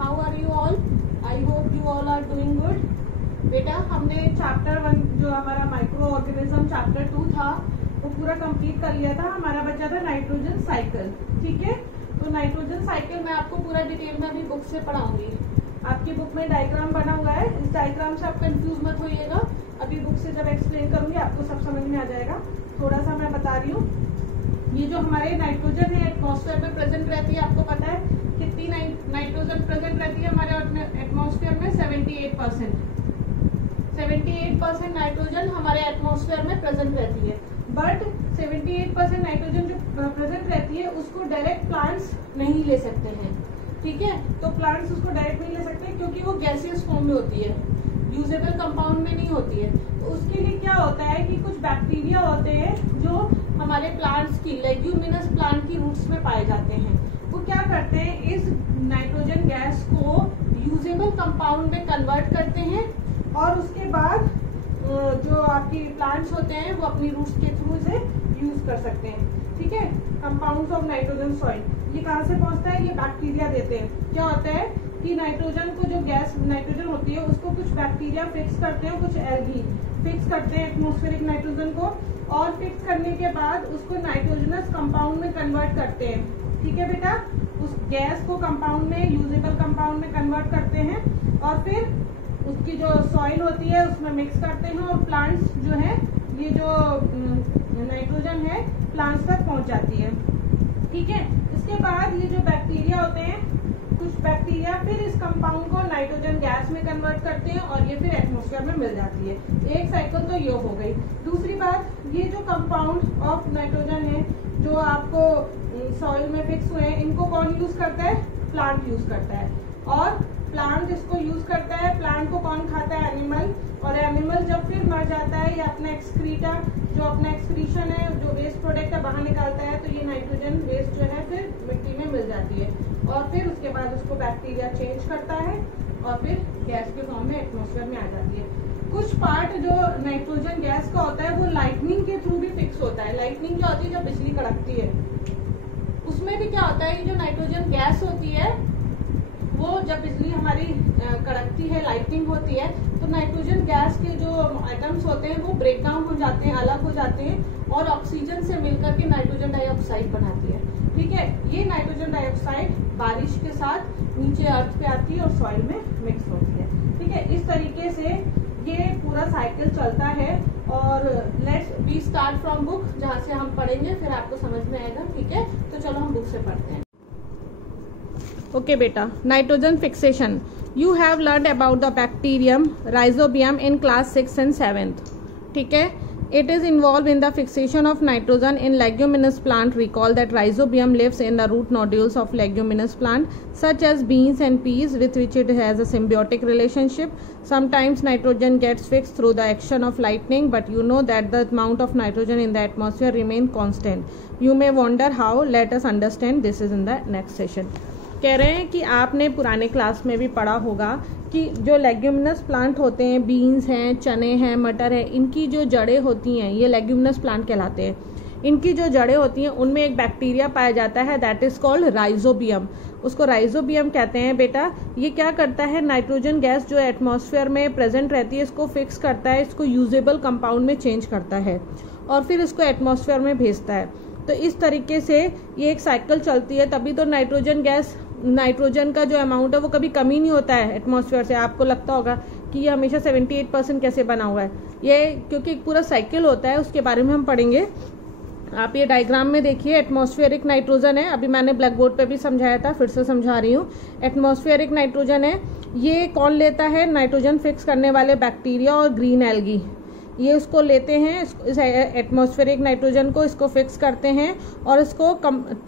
How are you all? I hope you all are doing good. बेटा हमने chapter 1 जो हमारा माइक्रो ऑर्गेनिज्म चैप्टर 2 था वो पूरा कंप्लीट कर लिया था। हमारा बचा था नाइट्रोजन साइकिल। ठीक है, तो नाइट्रोजन साइकिल मैं आपको पूरा डिटेल में अभी बुक से पढ़ाऊंगी। आपकी बुक में डायग्राम बना हुआ है, इस डायग्राम से आप कंफ्यूज मत होइएगा। अभी बुक से जब एक्सप्लेन करूंगी आपको सब समझ में आ जाएगा। थोड़ा सा मैं बता रही हूँ, ये जो हमारे नाइट्रोजन है एटमॉस्फेयर में प्रेजेंट रहती है, आपको पता है कितनी नाइट्रोजन प्रेजेंट रहती है हमारे एटमॉस्फेयर में? 78% नाइट्रोजन हमारे एटमॉस्फेयर में प्रेजेंट रहती है। बट 78% नाइट्रोजन जो प्रेजेंट रहती है उसको डायरेक्ट प्लांट्स नहीं ले सकते हैं। ठीक है, तो प्लांट्स उसको डायरेक्ट नहीं ले सकते क्योंकि वो गैसियस फॉर्म में होती है, यूजेबल कंपाउंड में नहीं होती है। तो उसके लिए क्या होता है कि कुछ बैक्टीरिया होते हैं जो हमारे प्लांट्स की लेग्यूमिनस प्लांट की रूट्स में पाए जाते हैं। वो क्या करते हैं, इस नाइट्रोजन गैस को यूजेबल कंपाउंड में कन्वर्ट करते हैं और उसके बाद जो आपकी प्लांट्स होते हैं वो अपनी रूट्स के थ्रू इसे यूज कर सकते हैं। ठीक है, कंपाउंड्स ऑफ नाइट्रोजन सॉइल ये कहाँ से पहुंचता है? ये बैक्टीरिया देते हैं। क्या होता है कि नाइट्रोजन को जो गैस नाइट्रोजन होती है उसको कुछ बैक्टीरिया फिक्स करते हैं, कुछ एल्गी फिक्स करते हैं एटमॉस्फेरिक नाइट्रोजन को, और फिक्स करने के बाद उसको नाइट्रोजनस कंपाउंड में कन्वर्ट करते हैं। ठीक है बेटा, उस गैस को कंपाउंड में, यूजेबल कंपाउंड में कन्वर्ट करते हैं और फिर उसकी जो सॉइल होती है उसमें मिक्स करते हैं और प्लांट्स जो है ये जो नाइट्रोजन है प्लांट्स तक पहुंच जाती है। ठीक है, इसके बाद ये जो बैक्टीरिया होते हैं, कुछ बैक्टीरिया फिर इस कंपाउंड को नाइट्रोजन गैस में कन्वर्ट करते हैं और ये फिर एटमॉस्फेयर में मिल जाती है। एक साइकिल तो ये हो गई। दूसरी बात, ये जो कंपाउंड ऑफ नाइट्रोजन है जो आपको सॉइल में फिक्स हुए हैं, इनको कौन यूज करता है? प्लांट यूज करता है। और प्लांट इसको यूज करता है, प्लांट को कौन खाता है? एनिमल। और एनिमल जब फिर मर जाता है या अपना एक्सक्रीटा जो अपना एक्सक्रीशन है, जो वेस्ट प्रोडक्ट है बाहर निकालता है, तो ये नाइट्रोजन वेस्ट जो है फिर मिट्टी में मिल जाती है और फिर उसके बाद उसको बैक्टीरिया चेंज करता है और फिर गैस के फॉर्म में एटमॉस्फेयर में आ जाती है। कुछ पार्ट जो नाइट्रोजन गैस का होता है वो लाइटनिंग के थ्रू भी फिक्स होता है। लाइटनिंग क्या होती है? जब बिजली कड़कती है उसमें भी क्या होता है कि जो नाइट्रोजन गैस होती है वो जब बिजली हमारी कड़कती है, लाइटनिंग होती है, तो नाइट्रोजन गैस के जो एटम्स होते हैं वो ब्रेक डाउन हो जाते हैं, अलग हो जाते हैं और ऑक्सीजन से मिलकर के नाइट्रोजन डाइऑक्साइड बनाती है। ठीक है, ये नाइट्रोजन डाइऑक्साइड बारिश के साथ नीचे अर्थ पे आती है और सॉइल में मिक्स होती है। ठीक है, इस तरीके से ये पूरा साइकिल चलता है। और let's we start from book, जहाँ से हम पढ़ेंगे फिर आपको समझ में आएगा। ठीक है, तो चलो हम बुक से पढ़ते हैं। Okay beta, nitrogen fixation. You have learned about the bacterium rhizobium in class 6th and 7th. ठीक है, it is involved in the fixation of nitrogen in leguminous plant. Recall that rhizobium lives in the root nodules of leguminous plant such as beans and peas with which it has a symbiotic relationship. Sometimes nitrogen gets fixed through the action of lightning, but you know that the amount of nitrogen in the atmosphere remain constant. You may wonder how. Let us understand this is in the next session. कह रहे हैं कि आपने पुराने class में भी पढ़ा होगा कि जो लेग्यूमिनस प्लांट होते हैं, बीन्स हैं, चने हैं, मटर है, इनकी जो जड़ें होती हैं ये लेग्यूमिनस प्लांट कहलाते हैं। इनकी जो जड़ें होती हैं उनमें एक बैक्टीरिया पाया जाता है, दैट इज कॉल्ड राइजोबियम। उसको राइजोबियम कहते हैं बेटा। ये क्या करता है? नाइट्रोजन गैस जो एटमॉस्फेयर में प्रेजेंट रहती है इसको फिक्स करता है, इसको यूजेबल कंपाउंड में चेंज करता है और फिर इसको एटमॉस्फेयर में भेजता है। तो इस तरीके से ये एक साइकिल चलती है। तभी तो नाइट्रोजन गैस, नाइट्रोजन का जो अमाउंट है वो कभी कमी नहीं होता है एटमॉस्फेयर से। आपको लगता होगा कि ये हमेशा 78% कैसे बना हुआ है, ये क्योंकि एक पूरा साइकिल होता है, उसके बारे में हम पढ़ेंगे। आप ये डायग्राम में देखिए, एटमॉस्फेरिक नाइट्रोजन है, अभी मैंने ब्लैक बोर्ड पे भी समझाया था, फिर से समझा रही हूँ। एटमॉस्फेरिक नाइट्रोजन है, ये कौन लेता है? नाइट्रोजन फिक्स करने वाले बैक्टीरिया और ग्रीन एल्गी, ये उसको लेते हैं, इस एटमॉस्फेरिक नाइट्रोजन को इसको फिक्स करते हैं और इसको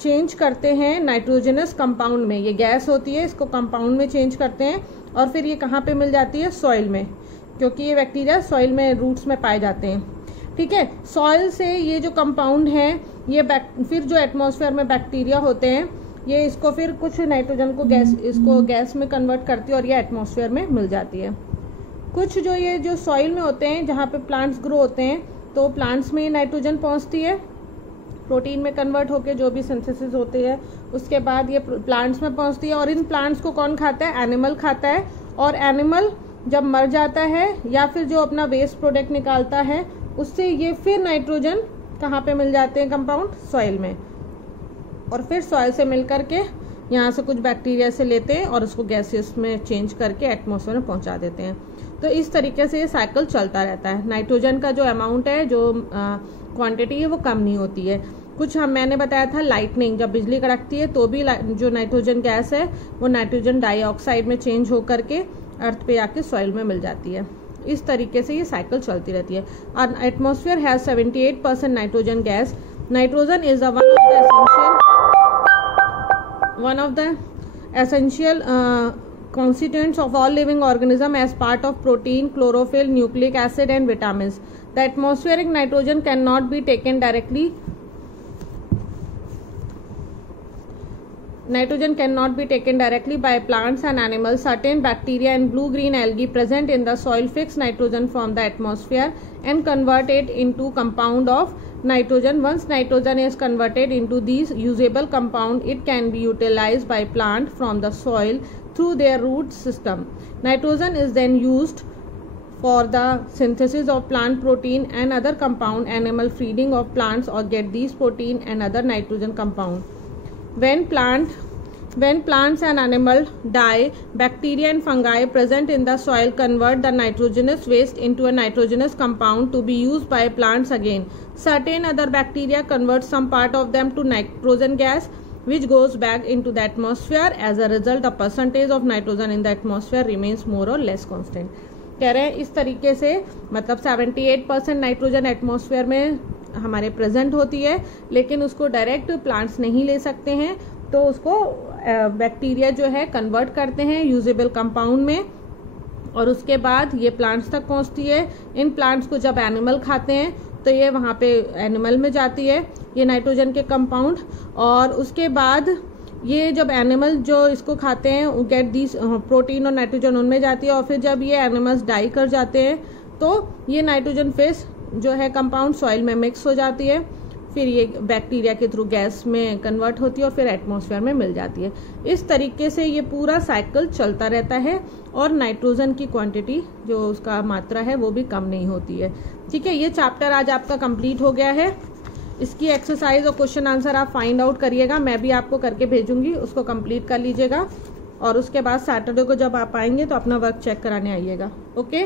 चेंज करते हैं नाइट्रोजनस कंपाउंड में। ये गैस होती है, इसको कंपाउंड में चेंज करते हैं और फिर ये कहाँ पे मिल जाती है? सॉइल में, क्योंकि ये बैक्टीरिया सॉइल में रूट्स में पाए जाते हैं। ठीक है, सॉइल से ये जो कंपाउंड है ये फिर जो एटमॉस्फेयर में बैक्टीरिया होते हैं ये इसको फिर कुछ नाइट्रोजन को इसको गैस में कन्वर्ट करती है और ये एटमॉस्फेयर में मिल जाती है। कुछ जो ये जो सॉइल में होते हैं जहाँ पे प्लांट्स ग्रो होते हैं तो प्लांट्स में नाइट्रोजन पहुँचती है प्रोटीन में कन्वर्ट होके जो भी सिंथेसिस होते हैं, उसके बाद ये प्लांट्स में पहुंचती है। और इन प्लांट्स को कौन खाता है? एनिमल खाता है। और एनिमल जब मर जाता है या फिर जो अपना वेस्ट प्रोडक्ट निकालता है, उससे ये फिर नाइट्रोजन कहाँ पे मिल जाते हैं कंपाउंड? सॉइल में। और फिर सॉइल से मिल करके यहाँ से कुछ बैक्टीरिया से लेते हैं और उसको गैसेस में चेंज करके एटमॉस्फेयर में पहुँचा देते हैं। तो इस तरीके से ये साइकिल चलता रहता है। नाइट्रोजन का जो अमाउंट है, जो क्वांटिटी है, वो कम नहीं होती है। कुछ मैंने बताया था लाइटनिंग, जब बिजली कड़कती है तो भी जो नाइट्रोजन गैस है वो नाइट्रोजन डाइऑक्साइड में चेंज हो करके अर्थ पे आके सॉइल में मिल जाती है। इस तरीके से ये साइकिल चलती रहती है। और atmosphere has 78% nitrogen gas. Nitrogen is one of the essential constituents of all living organism as part of protein, chlorophyll, nucleic acid and vitamins. The atmospheric nitrogen cannot be taken directly. Nitrogen cannot be taken directly by plants and animals. Certain bacteria and blue-green algae present in the soil fix nitrogen from the atmosphere and convert it into compound of nitrogen. Once nitrogen is converted into these usable compound, it can be utilized by plant from the soil through their root system. Nitrogen is then used for the synthesis of plant protein and other compound. Animal feeding of plants or get these protein and other nitrogen compound. When plants and animals die, bacteria and fungi present in the soil convert the nitrogenous waste into a nitrogenous compound to be used by plants again. Certain other bacteria convert some part of them to nitrogen gas, which goes back into the atmosphere. As a result, the percentage of nitrogen in the atmosphere remains more or less constant. कह रहे हैं इस तरीके से, मतलब 78% nitrogen atmosphere में हमारे present होती है, लेकिन उसको डायरेक्ट प्लांट्स नहीं ले सकते हैं, तो उसको बैक्टीरिया जो है कन्वर्ट करते हैं यूजेबल कंपाउंड में, और उसके बाद ये प्लांट्स तक पहुंचती है। इन प्लांट्स को जब एनिमल खाते हैं तो ये वहाँ पे एनिमल में जाती है ये नाइट्रोजन के कंपाउंड, और उसके बाद ये जब एनिमल जो इसको खाते हैं गेट दिस प्रोटीन और नाइट्रोजन उनमें जाती है, और फिर जब ये एनिमल्स डाई कर जाते हैं तो ये नाइट्रोजन फिश जो है कंपाउंड सॉइल में मिक्स हो जाती है, फिर ये बैक्टीरिया के थ्रू गैस में कन्वर्ट होती है और फिर एटमॉस्फेयर में मिल जाती है। इस तरीके से ये पूरा साइकिल चलता रहता है और नाइट्रोजन की क्वांटिटी जो उसका मात्रा है वो भी कम नहीं होती है। ठीक है, ये चैप्टर आज आपका कंप्लीट हो गया है। इसकी एक्सरसाइज और क्वेश्चन आंसर आप फाइंड आउट करिएगा, मैं भी आपको करके भेजूंगी, उसको कंप्लीट कर लीजिएगा, और उसके बाद सैटरडे को जब आप आएंगे तो अपना वर्क चेक कराने आइएगा। ओके।